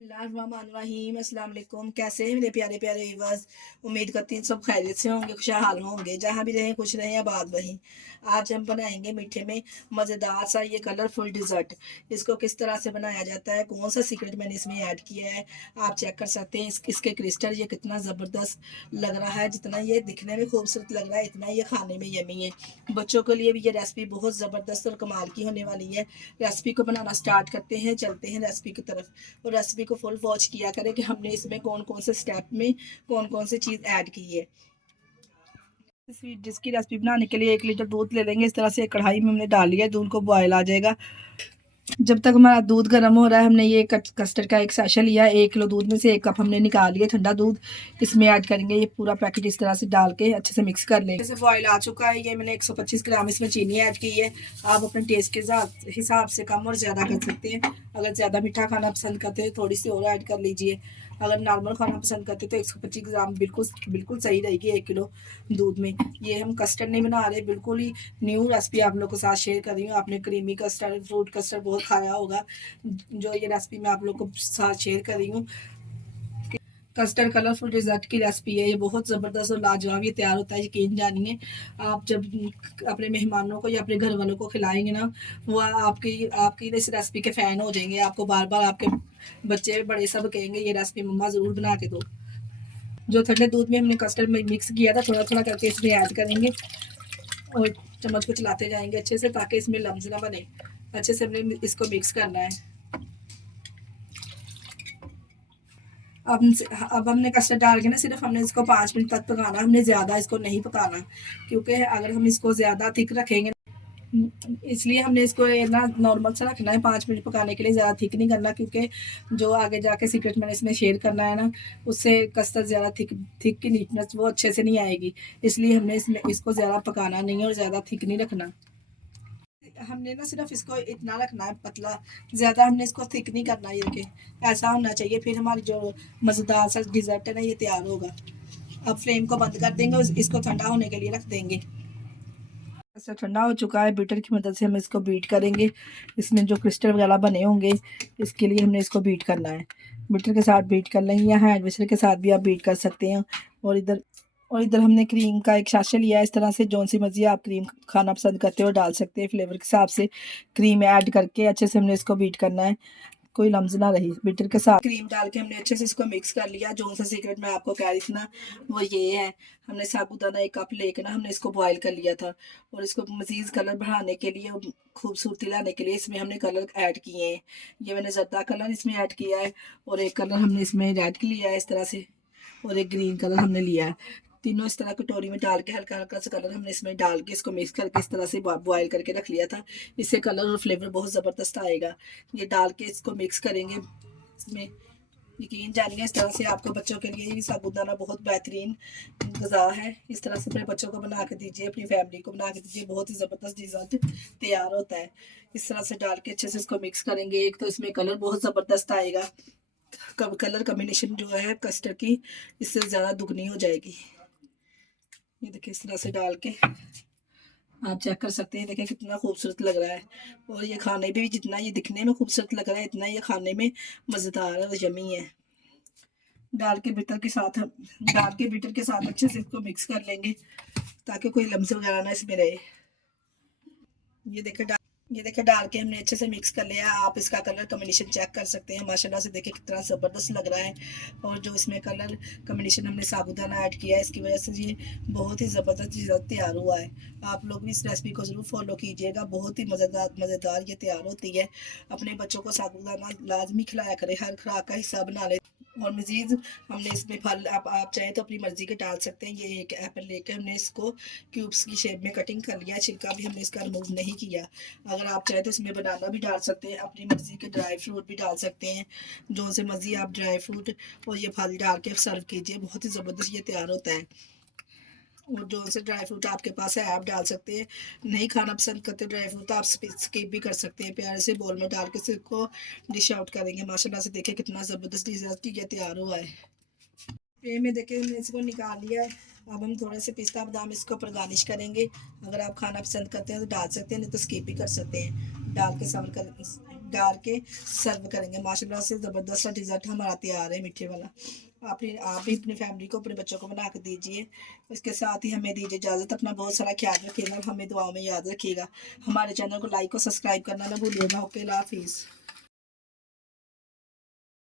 बिस्मिल्लाहिर्रहमानिर्रहीम। अस्सलाम वालेकुम। कैसे हैं मेरे प्यारे प्यारे व्यूअर्स। उम्मीद करती हूँ सब खैरियत से होंगे, खुशहाल होंगे, जहाँ भी रहें खुश रहें, आबाद रहें। आज हम बनाएंगे मीठे में मज़ेदार सा ये कलरफुल डिज़र्ट। इसको किस तरह से बनाया जाता है, कौन सा सीक्रेट मैंने इसमें ऐड किया है, आप चेक कर सकते हैं। इसके क्रिस्टल ये कितना ज़बरदस्त लग रहा है। जितना ये दिखने में खूबसूरत लग रहा है, इतना ये खाने में यमी है। बच्चों के लिए भी ये रेसिपी बहुत ज़बरदस्त और कमाल की होने वाली है। रेसिपी को बनाना स्टार्ट करते हैं, चलते हैं रेसिपी की तरफ। और रेसिपी को फुल वॉच किया करें कि हमने इसमें कौन कौन से स्टेप में कौन कौन सी चीज़ ऐड की है। स्वीट डिश की रेसिपी बनाने के लिए 1 लीटर दूध ले लेंगे। इस तरह से कढ़ाई में हमने डाल लिया, दूध को बॉयल आ जाएगा। जब तक हमारा दूध गर्म हो रहा है, हमने ये कस्टर्ड का एक सैशे लिया है। 1 किलो दूध में से 1 कप हमने निकाल लिया ठंडा दूध। इसमें ऐड करेंगे ये पूरा पैकेट, इस तरह से डाल के अच्छे से मिक्स कर लेंगे। जैसे बॉयल आ चुका है, ये मैंने 125 ग्राम इसमें चीनी ऐड की है। आप अपने टेस्ट के हिसाब से कम और ज़्यादा कर सकते हैं। अगर ज़्यादा मीठा खाना पसंद करते हैं थोड़ी सी और ऐड कर लीजिए। अगर नॉर्मल खाना पसंद करते हैं तो 125 ग्राम बिल्कुल बिल्कुल सही रहेगी 1 किलो दूध में। ये हम कस्टर्ड नहीं बना रहे, बिल्कुल ही न्यू रेसिपी आप लोग के साथ शेयर कर रही हूँ। आपने क्रीमी कस्टर्ड, फ्रूट कस्टर्ड बहुत खाया होगा, जो ये रेसिपी मैं आप लोग को साथ शेयर कर रही हूँ। कस्टर्ड कलरफुल डिज़र्ट की रेसिपी है, ये बहुत ज़बरदस्त और लाजवाब ये तैयार होता है, यकीन जानिए। आप जब अपने मेहमानों को या अपने घर वालों को खिलाएंगे ना, वो आपकी आपकी इस रेसिपी के फ़ैन हो जाएंगे। आपको बार बार आपके बच्चे बड़े सब कहेंगे ये रेसिपी मम्मा ज़रूर बना के दो। जो ठंडे दूध में हमने कस्टर्ड में मिक्स किया था, थोड़ा थोड़ा करके इसमें ऐड करेंगे और चम्मच को चलाते जाएंगे अच्छे से, ताकि इसमें लम्स ना बने। अच्छे से हमने इसको मिक्स करना है। अब हमने कस्टर्ड डाल के ना सिर्फ हमने इसको 5 मिनट तक पकाना, हमने ज़्यादा इसको नहीं पकाना, क्योंकि अगर हम इसको ज़्यादा थिक रखेंगे, इसलिए हमने इसको ना नॉर्मल सा रखना है 5 मिनट पकाने के लिए। ज़्यादा थिक नहीं करना, क्योंकि जो आगे जाके सीक्रेट मैंने इसमें शेयर करना है ना, उससे कस्टर्ड ज़्यादा थिक थिक की नीटनेस वो अच्छे से नहीं आएगी। इसलिए हमने इसमें इसको ज़्यादा पकाना नहीं है और ज़्यादा थिक नहीं रखना। हमने ना सिर्फ इसको इतना रखना है पतला, ज़्यादा हमने इसको थिक नहीं करना। ये देखिए ऐसा होना चाहिए, फिर हमारी जो मज़ेदार सा डिज़र्ट है ना ये तैयार होगा। अब फ्लेम को बंद कर देंगे और इसको ठंडा होने के लिए रख देंगे। ऐसा ठंडा हो चुका है, बीटर की मदद से हम इसको बीट करेंगे। इसमें जो क्रिस्टल वगैरह बने होंगे, इसके लिए हमने इसको बीट करना है। बीटर के साथ बीट कर लेंगे, या हैंड विस्कर के साथ भी आप बीट कर सकते हैं। और इधर हमने क्रीम का एक साशे लिया है। इस तरह से जौन सी मर्जी आप क्रीम खाना पसंद करते हो डाल सकते हैं, फ्लेवर के हिसाब से क्रीम ऐड करके अच्छे से हमने इसको बीट करना है, कोई लम्स ना रही। बीटर के साथ क्रीम डाल के हमने अच्छे से इसको मिक्स कर लिया। जो सा सीक्रेट मैं आपको कह रही थी ना, वो ये है। हमने साबूदाना 1 कप लेके ना हमने इसको बॉयल कर लिया था, और इसको मज़ीद कलर बढ़ाने के लिए, खूबसूरती लाने के लिए इसमें हमने कलर ऐड किए हैं। ये मैंने जर्दा कलर इसमें ऐड किया है, और एक कलर हमने इसमें रेड लिया है इस तरह से, और एक ग्रीन कलर हमने लिया है। तीनों इस तरह कटोरी में डाल के हल्का हल्का सा कलर हमने इसमें डाल के इसको मिक्स करके इस तरह से बॉयल करके रख लिया था। इससे कलर और फ्लेवर बहुत ज़बरदस्त आएगा। ये डाल के इसको मिक्स करेंगे इसमें। यकीन जानिए, इस तरह से आपको बच्चों के लिए भी साबूदाना बहुत बेहतरीन गज़ा है। इस तरह से अपने बच्चों को बना के दीजिए, अपनी फैमिली को बना के दीजिए, बहुत ही ज़बरदस्त डिज़र्ट तैयार होता है। इस तरह से डाल के अच्छे से इसको मिक्स करेंगे। एक तो इसमें कलर बहुत ज़बरदस्त आएगा, कलर कॉम्बिनेशन जो है कस्टर्ड की, इससे ज़्यादा दुगनी हो जाएगी। ये देखिए इस तरह से डाल के आप चेक कर सकते हैं। देखें कितना खूबसूरत लग रहा है, और ये खाने में भी जितना ये दिखने में खूबसूरत लग रहा है, इतना ये खाने में मज़ेदार और यमी है। डाल के बीटर के साथ अच्छे से इसको मिक्स कर लेंगे, ताकि कोई लम्स वगैरह ना इसमें रहे। ये देखिए डाल के हमने अच्छे से मिक्स कर लिया। आप इसका कलर कॉम्बिनेशन चेक कर सकते हैं, माशाल्लाह से देखिए कितना ज़बरदस्त लग रहा है। और जो इसमें कलर कॉम्बिनेशन हमने साबूदाना ऐड किया है, इसकी वजह से ये बहुत ही ज़बरदस्त चीज़ तैयार हुआ है। आप लोग भी इस रेसिपी को ज़रूर फॉलो कीजिएगा, बहुत ही मज़ेदार ये तैयार होती है। अपने बच्चों को साबूदाना लाजमी खिलाया करें, हर खुराक का हिस्सा बना ले। और मज़ीद हमने इसमें फल आप चाहें तो अपनी मर्ज़ी के डाल सकते हैं। ये एक एप्पल लेके हमने इसको क्यूब्स की शेप में कटिंग कर लिया, छिलका भी हमने इसका रिमूव नहीं किया। अगर आप चाहें तो इसमें बनाना भी डाल सकते हैं, अपनी मर्ज़ी के ड्राई फ्रूट भी डाल सकते हैं। जो से मर्ज़ी आप ड्राई फ्रूट और ये फल डाल के सर्व कीजिए, बहुत ही ज़बरदस्त ये तैयार होता है। और जो से ड्राई फ्रूट आपके पास है आप डाल सकते हैं। नहीं खाना पसंद करते ड्राई फ्रूट तो आप स्किप भी कर सकते हैं। प्यारे से बोल में डाल के इसको डिश आउट करेंगे। माशाल्लाह से देखिए कितना ज़बरदस्त डिज़र्ट ये तैयार हुआ है। ट्रे में देखिए हमने इसको निकाल लिया है। अब हम थोड़े से पिस्ता बादाम इसके ऊपर गार्निश करेंगे। अगर आप खाना पसंद करते हैं तो डाल सकते हैं, नहीं तो स्किप भी कर सकते हैं। डाल के सर्व कर डाल के सर्व करेंगे। माशाल्लाह से ज़बरदस्त डिज़र्ट हमारा तैयार है मीठे वाला। आप भी अपनी फैमिली को, अपने बच्चों को बना के दीजिए। इसके साथ ही हमें दीजिए इजाज़त। अपना बहुत सारा ख्याल रखिएगा और हमें दुआओं में याद रखिएगा। हमारे चैनल को लाइक और सब्सक्राइब करना ना भूलिएगा। ओके, अल्लाह हाफिज़।